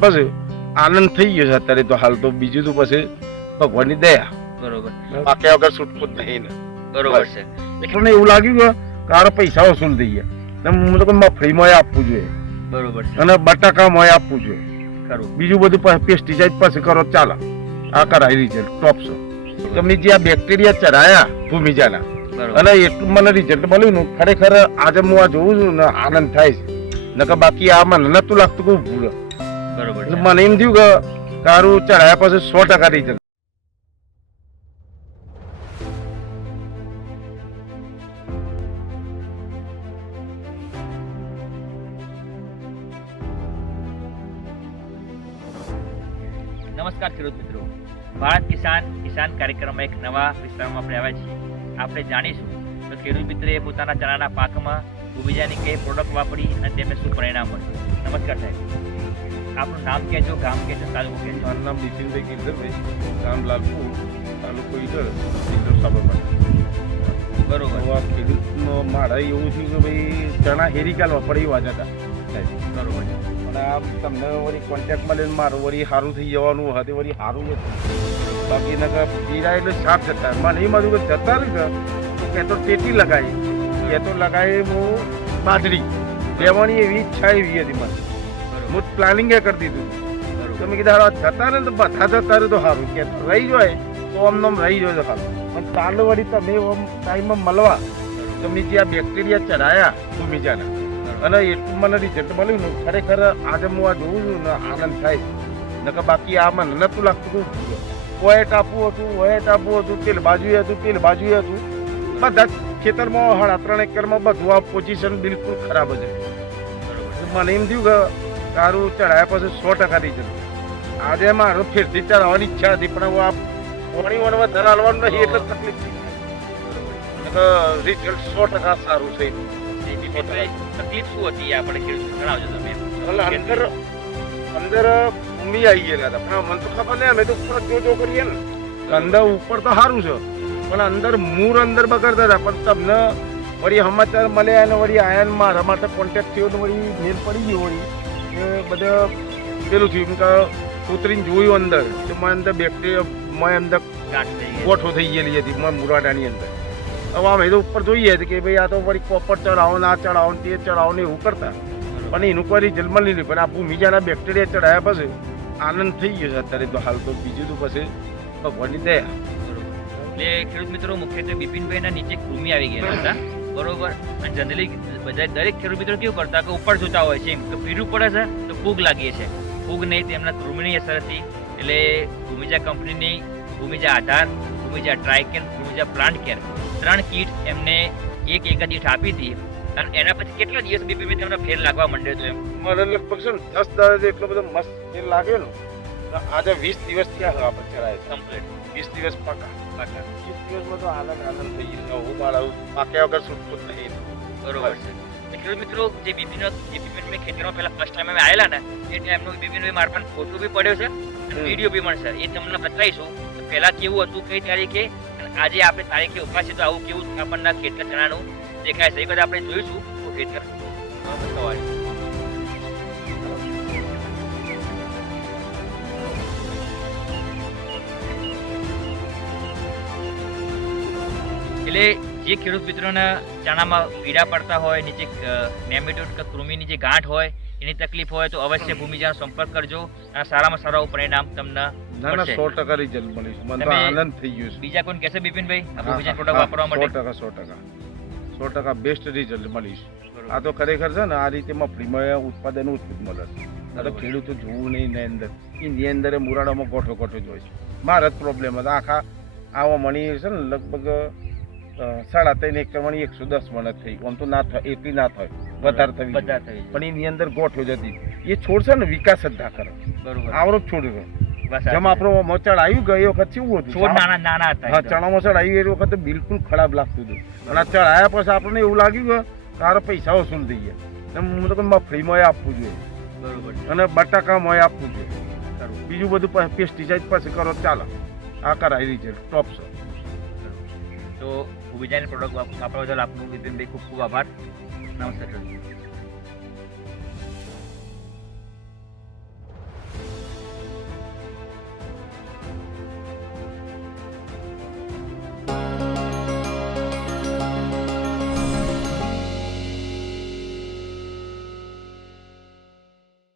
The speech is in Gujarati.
પછી આનંદ થઈ ગયો છે અત્યારે તો હાલ તો બીજું તો પછી ભગવાનની દયા. બરોબર. બાકી વગર છૂટકું જ નહીં ને. બરોબર છે. એટલે એવું લાગ્યું કે તારા પૈસા વસૂલ થઈ ગયા. હું તો મફળીમાં આપવું જોઈએ. બરોબર છે. અને બટાકામાં આપવું જોઈએ. ખરું. બીજું બધું પેસ્ટિસાઇડ પછી કરો ચાલો. આ કરાય રિઝલ્ટ ટોપ છો તમે જે આ બેક્ટેરિયા ચરાયા ભૂમિજાના અને એટલું મને રિઝલ્ટ મળ્યું ને ખરેખર આજે હું આ જોઉં છું ને આનંદ થાય છે. નકર બાકી આ મને નતું લાગતું કે ભૂલ. બરોબર એટલે મને એમ થયું કે કારું ચડાયા પછી સો ટકા રિઝલ્ટ નમસ્કાર ખેડૂત મિત્રો. ભારત કિસાન કિસાન કાર્યક્રમમાં એક નવા વિસ્તારમાં આપણે આવ્યા છીએ. આપણે જાણીશું તો ખેડૂત મિત્રે પોતાના ચણાના પાકમાં ભૂમિજાની કઈ પ્રોડક્ટ વાપરી અને તેમને શું પરિણામ મળ્યું. નમસ્કાર સાહેબ. આપનું નામ કહેજો ગામ કહેજો તાલુકો કહેજો. મારું નામ નીતિનભાઈ ગિરધરભાઈ ગામ લાલપુર તાલુકો ઈડર જિલ્લો સાબરકાંઠા બરોબર. તો આ ખેડૂતનો મારા એવું થયું કે ભાઈ ચણા હેરી કાલવા પડી વાત હતા. બરોબર. છે અને આ તમને વળી કોન્ટેક્ટમાં લઈને મારું વળી સારું થઈ જવાનું હતું વળી સારું નથી. બાકી નગર પીરા એટલે સાફ જતા. મને એ મારું કે જતા ને કે તો ટેટી લગાવી કે તો લગાવી હું બાજરી. લેવાની એવી ઈચ્છા એવી હતી મને. હું પ્લાનિંગ કરી દીધું. તો બરોબર. મેં કીધું જતા ને તો બધા જતા રહે તો સારું. કે રહી જાય તો આમ નામ રહી તો સારું. પણ ચાલો વળી તમે આમ ટાઈમમાં મળવા તો મેં જે આ બેક્ટેરિયા ચડાયા ભૂમિજાના અને એટલું મને રિઝલ્ટ મળ્યું ને ખરેખર આજે હું આ જોઉં છું ને આનંદ થાય. નકર બાકી આ મને નતું લાગતું હતું ઓએટ ટાપુ હતું ઓએ ટાપુ હતું તેલ બાજુએ હતું તેલ બાજુએ હતું. બધા જ ખેતરમાં હળા ત્રણ એકરમાં બધું આ પોઝિશન બિલકુલ ખરાબ જ. મને એમ થયું કે તારું ચડાયા પછી સો ટકા રિઝલ્ટ આજે મારો ફેરથી ચડાવવાની ઈચ્છા હતી પણ હું આ પોણી વણવા ધરાવવાનું નહીં એટલે તકલીફ થઈ રિઝલ્ટ સો ટકા સારું છે. તકલીફ શું હતી આપણે જણાવજો તમે. એટલે અંદર અંદર ભૂમિ આવી ગયેલા હતા. પણ મને તો ખબર નહીં અમે તો ઉપર જો જો કરીએ ને. અંદર ઉપર તો સારું છે. પણ અંદર મૂળ અંદર બગડતા હતા. પણ તમને વળી સમાચાર મળ્યા અને વળી આયા ને મારા માટે કોન્ટેક્ટ થયો ને વળી મેલ પડી ગયો વળી. બધા પેલું થયું કે ઉતરીને જોયું અંદર તો મને અંદર બેક્ટેરિયા મેં અંદર ગાંઠ થઈ ગયેલી. હતી મારા મુરાડાની અંદર. હવે આમ એ તો ઉપર જોઈએ કે ભાઈ આ તો વળી કોપર ચડાવો ને આ ચડાવો ને તે ચડાવો ને એવું કરતા. પણ એનું કોઈ જન્મ નહીં. પણ આ ભૂમિજાના બેક્ટેરિયા ચડાયા પછી આનંદ થઈ ગયો છે અત્યારે તો હાલ તો. બીજું તો પછી ભગવાનની દયા. એટલે ખેડૂત મિત્રો મુખ્યત્વે બિપિનભાઈના નીચે કૃમિ આવી ગયા હતા. બરોબર? અને જનરલી બધા દરેક ખેડૂત મિત્રો કેવું કરતા કે ઉપર જોતા હોય છે એમ કે પીરું પડે છે તો ફૂગ લાગીએ છે. ફૂગ નહીં તેમના કૃમિની અસર હતી. એટલે ભૂમિજા કંપનીની ભૂમિજા આધાર ભૂમિજા ટ્રાયકેન ભૂમિજા પ્લાન્ટ કેર ત્રણ કીટ એમને એક એક દીઠ આપી હતી. અને એના પછી કેટલા દિવસ બિપિનભાઈ તેમનો ફેર લાગવા માંડ્યો હતો એમ? મને લગભગ છે ને દસ દાડે એટલો બધો મસ્ત ફેર લાગેલો આજે વીસ દિવસ આ આપણે ચડાય છે. કમ્પ્લીટ વીસ દિવસ પાકા. વીસ દિવસમાં તો આનંદ આનંદ થઈ ગયો. હું મારા પાક્યા વગર છૂટકું જ નહીં બરોબર છે. તો મિત્રો જે બિપિન જે બિપિનભાઈ ખેતરમાં પહેલા ફર્સ્ટ ટાઈમ અમે આવેલા ને એ ટાઈમનો બિપિનભાઈ મારા ફોટો બી પડ્યો છે વીડિયો બી મળશે. એ તમને બતાવીશું. પહેલા કેવું હતું કઈ તારીખે અને આજે આપણે તારીખે ઊભા છે તો આવું કેવું આપણના ખેતર ચણાનું દેખાય છે. એ બધા આપણે જોઈશું. ખેતર સવારે એટલે જે ખેડૂત મિત્રોના ચણામાં પીડા પડતા હોય નીચે નેમેટોડ કે કૃમિની જે ગાંઠ હોય એની તકલીફ હોય તો અવશ્ય ભૂમિજાનો સંપર્ક કરજો. અને સારામાં સારું પરિણામ તમને ના ના સો ટકા રિઝલ્ટ મળ્યું મને તો આનંદ થઈ ગયો છે. બીજા કોણ કહેશે બિપિનભાઈ? આ ભૂમિજા પ્રોડક્ટ વાપરવા માટે સો ટકા સો ટકા. સો ટકા બેસ્ટ રિઝલ્ટ મળીશ. આ તો ખરેખર છે ને આ રીતે મફળીમાં ઉત્પાદન ઓછું મળે છે. તો ખેડૂતો જોવું નહીં ને અંદર. એની અંદર એ મુરાડામાં ગોઠો ગોઠો જોઈશ મારા જ પ્રોબ્લેમ હતા આખા આવા મણી છે ને લગભગ સાડા ત્રણ એકર મણી એકસો દસ મણ જ થઈ. આમ તો ના થાય એટલી ના થાય વધારે થવી. થઈ પણ એની અંદર ગોઠવ જતી એ છોડ છે ને વિકાસ જ ના કરે. બરોબર. આવરો જ છોડ છે બસ જેમ આપણો મચડ આવ્યું ગઈ વખત કેવું હતું? છોડ નાના નાના હતા હા ચણા મસળ આવી એ વખત બિલકુલ ખરાબ લાગતું હતું. અને ચડાયા પછી આપણને એવું લાગ્યું કે તારા પૈસા વસૂલ થઈ ગયા? એમ હું તો કહું આપવું જોઈએ. બરોબર અને બટાકામાં આપવું જોઈએ. બીજું બધું પેસ્ટિસાઇડ પછી કરો ચાલો. આ કરાવી છે ટોપ છે તો ભૂમિજાની પ્રોડક્ટ વાપરવા બદલ આપનું બિપિનભાઈ ખૂબ ખૂબ આભાર નમસ્કાર ખેડૂત.